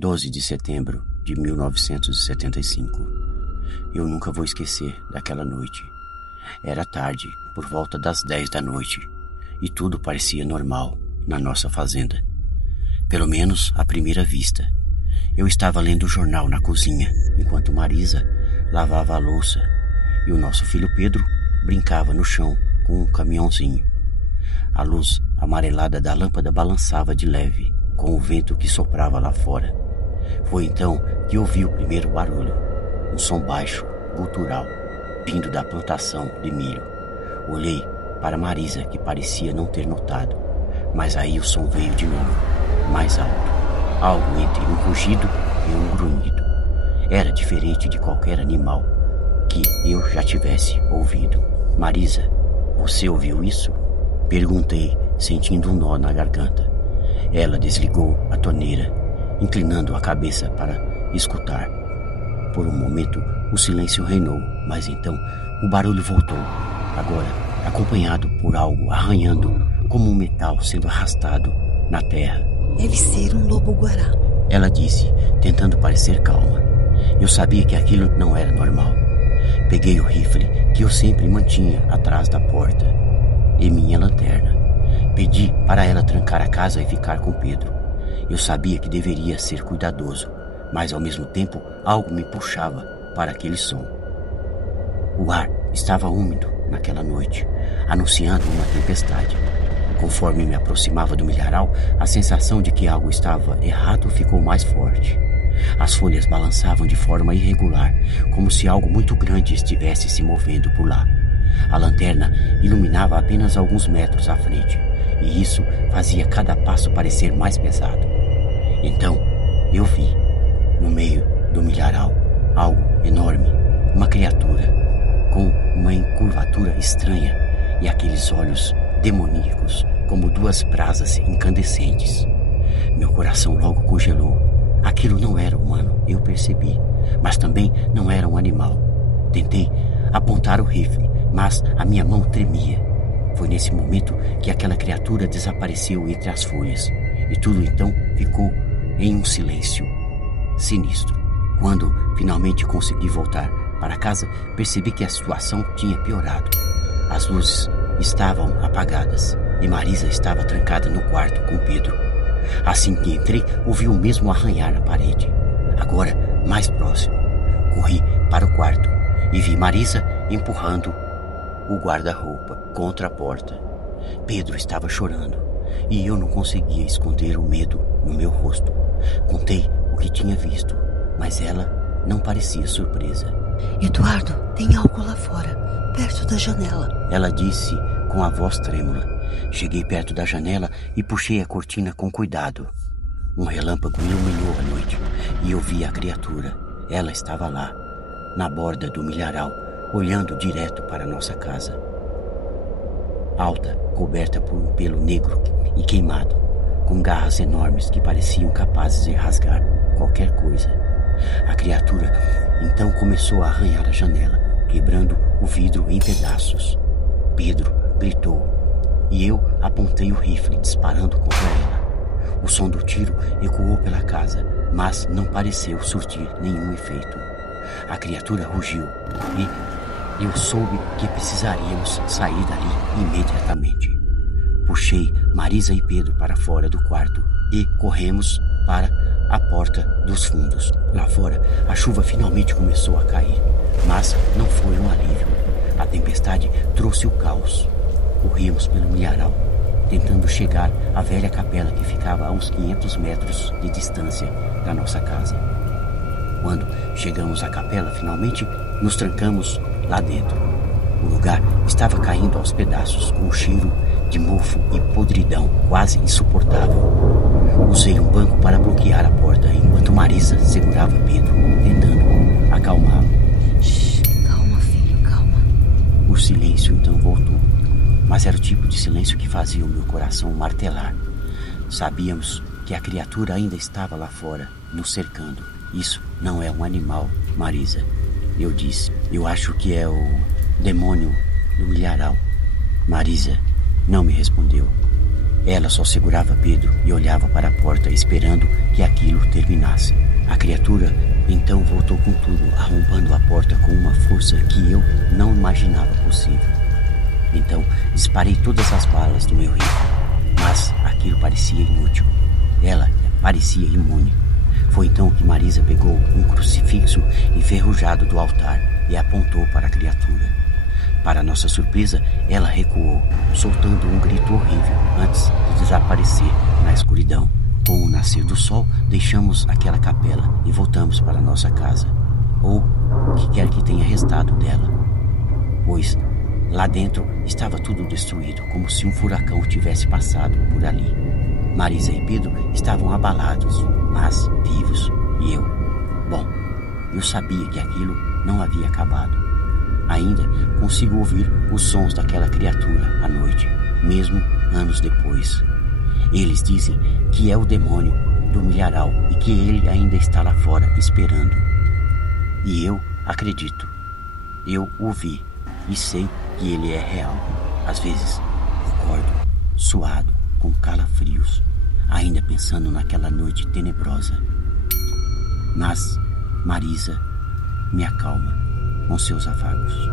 12 de setembro de 1975. Eu nunca vou esquecer daquela noite. Era tarde, por volta das 10 da noite, e tudo parecia normal na nossa fazenda. Pelo menos à primeira vista. Eu estava lendo o jornal na cozinha, enquanto Marisa lavava a louça, e o nosso filho Pedro brincava no chão com um caminhãozinho. A luz amarelada da lâmpada balançava de leve, com o vento que soprava lá fora. Foi então que ouvi o primeiro barulho, um som baixo, gutural, vindo da plantação de milho. Olhei para Marisa, que parecia não ter notado, mas aí o som veio de novo, mais alto, algo entre um rugido e um grunhido. Era diferente de qualquer animal que eu já tivesse ouvido. Marisa, você ouviu isso? Perguntei, sentindo um nó na garganta. Ela desligou a torneira, inclinando a cabeça para escutar. Por um momento, o silêncio reinou, mas então o barulho voltou, agora acompanhado por algo arranhando, como um metal sendo arrastado na terra. Deve ser um lobo-guará, ela disse, tentando parecer calma. Eu sabia que aquilo não era normal. Peguei o rifle que eu sempre mantinha atrás da porta e minha lanterna. Pedi para ela trancar a casa e ficar com Pedro. Eu sabia que deveria ser cuidadoso, mas ao mesmo tempo algo me puxava para aquele som. O ar estava úmido naquela noite, anunciando uma tempestade. Conforme me aproximava do milharal, a sensação de que algo estava errado ficou mais forte. As folhas balançavam de forma irregular, como se algo muito grande estivesse se movendo por lá. A lanterna iluminava apenas alguns metros à frente, e isso fazia cada passo parecer mais pesado. Então, eu vi, no meio do milharal, algo enorme, uma criatura, com uma encurvatura estranha e aqueles olhos demoníacos, como duas brasas incandescentes. Meu coração logo congelou. Aquilo não era humano, eu percebi, mas também não era um animal. Tentei apontar o rifle, mas a minha mão tremia. Foi nesse momento que aquela criatura desapareceu entre as folhas, e tudo então ficou em um silêncio sinistro. Quando finalmente consegui voltar para casa, percebi que a situação tinha piorado. As luzes estavam apagadas e Marisa estava trancada no quarto com Pedro. Assim que entrei, ouvi o mesmo arranhar na parede, agora mais próximo. Corri para o quarto e vi Marisa empurrando o guarda-roupa contra a porta. Pedro estava chorando e eu não conseguia esconder o medo no meu rosto. Contei o que tinha visto, mas ela não parecia surpresa. Eduardo, tem algo lá fora, perto da janela, ela disse com a voz trêmula. Cheguei perto da janela e puxei a cortina com cuidado. Um relâmpago iluminou a noite e eu vi a criatura. Ela estava lá, na borda do milharal, olhando direto para nossa casa. Alta, coberta por um pelo negro e queimado, com garras enormes que pareciam capazes de rasgar qualquer coisa. A criatura então começou a arranhar a janela, quebrando o vidro em pedaços. Pedro gritou e eu apontei o rifle, disparando contra ela. O som do tiro ecoou pela casa, mas não pareceu surtir nenhum efeito. A criatura rugiu e eu soube que precisaríamos sair dali imediatamente. Puxei Marisa e Pedro para fora do quarto e corremos para a porta dos fundos. Lá fora, a chuva finalmente começou a cair, mas não foi um alívio. A tempestade trouxe o caos. Corríamos pelo milharal, tentando chegar à velha capela que ficava a uns 500 metros de distância da nossa casa. Quando chegamos à capela, finalmente nos trancamos lá dentro. O lugar estava caindo aos pedaços, com um cheiro de mofo e podridão quase insuportável. Usei um banco para bloquear a porta, enquanto Marisa segurava Pedro, tentando acalmá-lo. Calma, filho, calma. O silêncio então voltou, mas era o tipo de silêncio que fazia o meu coração martelar. Sabíamos que a criatura ainda estava lá fora, nos cercando. Isso não é um animal, Marisa, eu disse. Eu acho que é o demônio do milharal. Marisa não me respondeu. Ela só segurava Pedro e olhava para a porta esperando que aquilo terminasse. A criatura então voltou com tudo, arrombando a porta com uma força que eu não imaginava possível. Então disparei todas as balas do meu rifle, mas aquilo parecia inútil. Ela parecia imune. Foi então que Marisa pegou um crucifixo enferrujado do altar e apontou para a criatura. Para nossa surpresa, ela recuou, soltando um grito horrível antes de desaparecer na escuridão. Com o nascer do sol, deixamos aquela capela e voltamos para nossa casa, ou o que quer que tenha restado dela, pois lá dentro estava tudo destruído, como se um furacão tivesse passado por ali. Marisa e Pedro estavam abalados, mas vivos, e eu? Bom, eu sabia que aquilo não havia acabado. Ainda consigo ouvir os sons daquela criatura à noite, mesmo anos depois. Eles dizem que é o demônio do milharal e que ele ainda está lá fora esperando. E eu acredito. Eu o vi e sei que ele é real. Às vezes acordo suado, com calafrios, ainda pensando naquela noite tenebrosa. Mas Marisa me acalma com seus afagos.